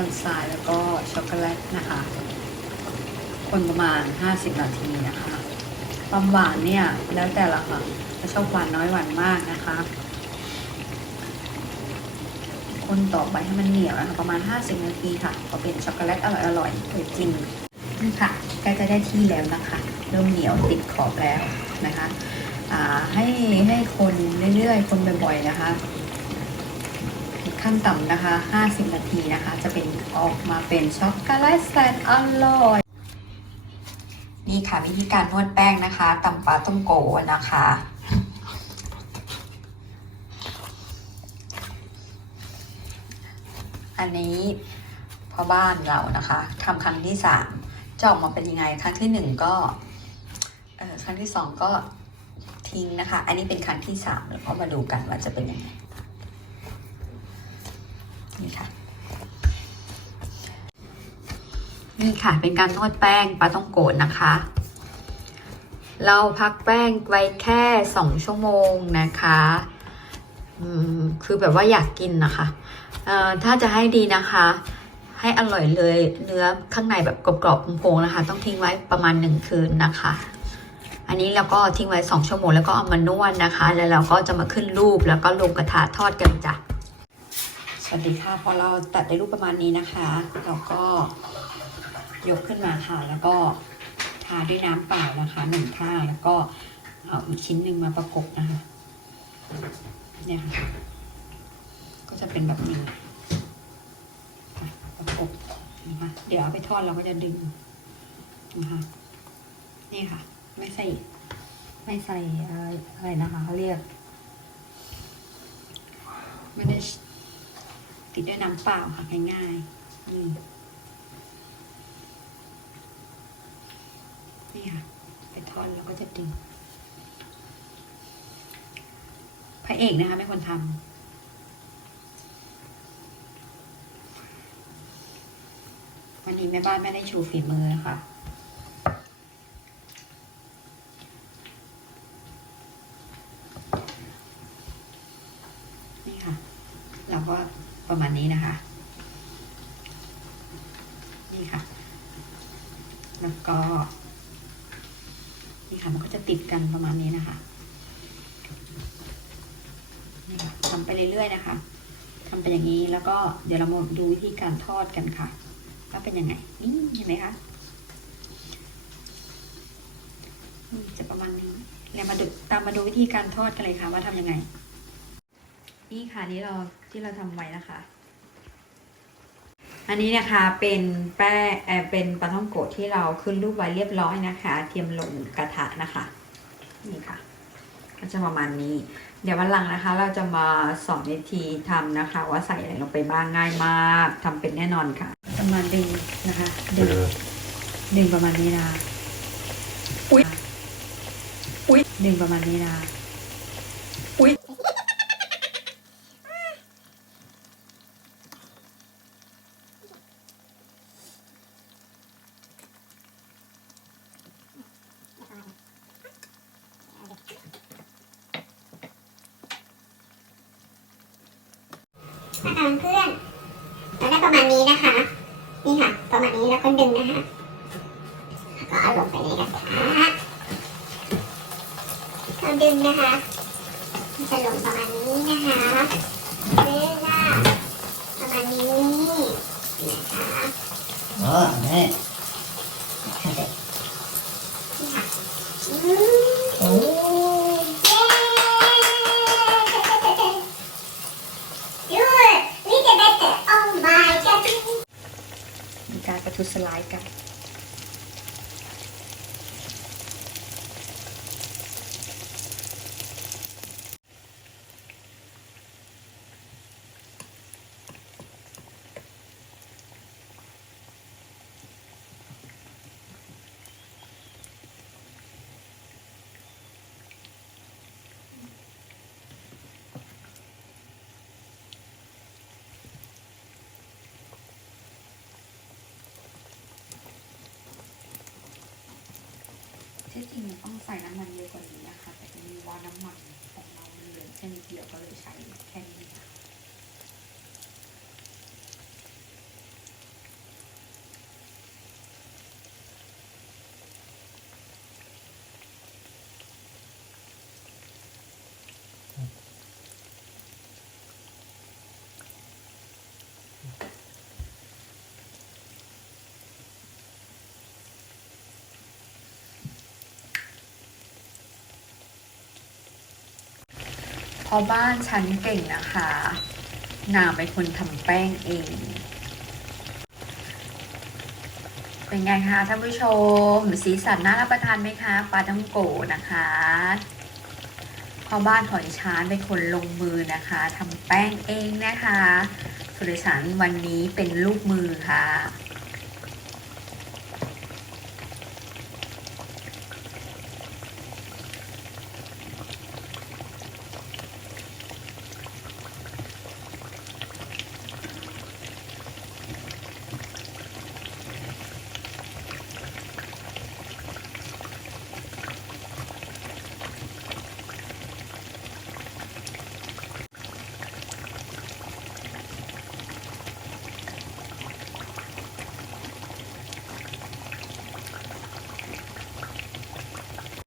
จืดนะคะน้ำตาลทรายแล้วก็ช็อกโกแลตนะคะ คนประมาณ 50 นาทีนะคะ ความหวานเนี่ยแล้วแต่ละค่ะจะชอบหวานน้อยหวานมากนะคะ คนต่อไปให้มันเหนียวนะคะประมาณ 50 นาทีค่ะพอเป็นช็อกโกแลตอร่อยๆเคยกินนี่ค่ะใกล้จะได้ที่แล้วนะคะ เริ่มเหนียวติดขอบแล้วนะคะให้ให้คนเรื่อยๆ คนบ่อยๆนะคะ ขั้นต่ำนะคะ 50 นาทีนะคะ จะเป็นออกมาเป็นช็อกโกแลตแสนอร่อย นี่ค่ะวิธีการนวดแป้งนะคะตำปลาต้มโกนะคะ อันนี้พ่อบ้านเรานะคะทำครั้งที่สามจะออกมาเป็นยังไง ครั้งที่หนึ่งก็ครั้งที่สองก็ทิ้งนะคะ อันนี้เป็นครั้งที่สามแล้วก็มาดูกันว่าจะเป็นยังไง นี่ค่ะ นี่ค่ะ เป็นการนวดแป้งปลาต้องโกดนะคะ เราพักแป้งไว้แค่สองชั่วโมงนะคะคือแบบว่าอยากกินนะคะถ้าจะให้ดีนะคะ ให้อร่อยเลยเนื้อข้างในแบบกรอบๆโพงๆนะคะ ต้องทิ้งไว้ประมาณหนึ่งคืนนะคะ อันนี้เราก็ทิ้งไว้สองชั่วโมงแล้วก็เอามานวดนะคะ แล้วเราก็จะมาขึ้นรูปแล้วก็ลงกระทะทอดกันจ้ะ สวัสดีค่ะ พอเราตัดได้รูปประมาณนี้นะคะ เราก็ยกขึ้นมาค่ะ แล้วก็ทาด้วยน้ำเปล่านะคะหนึ่งข้างแล้วก็เอาอีกชิ้นหนึ่งมาประกบนะคะเนี่ยค่ะ ก็จะเป็นแบบนี้ประกบนะคะเดี๋ยวเอาไปทอดเราก็จะดึงนะคะนี่ค่ะ ไม่ใส่ ไม่ใส่อะไรนะคะเขาเรียก ไม่ได้ ติดด้วยน้ำเปล่าค่ะง่ายๆนี่นี่ค่ะไปทอดแล้วก็จะดึงพระเอกนะคะเป็นคนทำวันนี้แม่บ้านไม่ได้ชูฝีมือนะคะนี่ค่ะ เราก็ ประมาณนี้นะคะ นี่ค่ะ แล้วก็ นี่ค่ะมันก็จะติดกันประมาณนี้นะคะนี่ค่ะทำไปเรื่อยๆนะคะทำไปอย่างนี้แล้วก็เดี๋ยวเรามาดูวิธีการทอดกันค่ะว่าเป็นยังไงนี่เห็นไหมคะนี่จะประมาณนี้แล้วมาดูตามมาดูวิธีการทอดกันเลยค่ะว่าทำยังไง นี่ค่ะนี่เราที่เราทำไว้นะคะ อันนี้นะคะเป็นแป้งเอ่อเป็นปลาท่องโกะที่เราขึ้นรูปไว้เรียบร้อยนะคะ เตรียมลงกระทะนะคะ นี่ค่ะ ก็จะประมาณนี้ เดี๋ยววันหลังนะคะ เราจะมาสอนวิธีทำนะคะ ว่าใส่อะไรลงไปบ้างง่ายมากทำเป็นแน่นอนค่ะจะมาดึงนะคะดึงดึงประมาณนี้นะอุ้ยอุ้ยดึงประมาณนี้นะอุ้ย นะคะเพื่อนเราได้ประมาณนี้นะคะ นี่ค่ะ ประมาณนี้แล้วก็ดึงนะคะก็เอาลงไปในกระทะเราดึงนะคะมันจะลงประมาณนี้นะคะดึงค่ะประมาณนี้นะคะอ๋อแม่ นี่ค่ะอืม โอ้ เย้ยูนี่จะได้แต่ oh my god มี การประทุษร้ายกัน ที่จริงต้องใส่น้ำมันเยอะกว่านี้นะคะ แต่จะมีว่าน้ำมันของเรามันเหลือแค่นิดเดียวก็เลยใช้แค่นี้ค่ะ ราะบ้านฉันเก่งนะคะ นางเป็นคนทำแป้งเอง เป็นไงคะท่านผู้ชม สีสันน่ารับประทานไหมคะปลาต้องโกะนะคะพ่อบ้านของดิฉันเป็นคนลงมือนะคะทำแป้งเองนะคะส่วนดิฉันวันนี้เป็นลูกมือค่ะ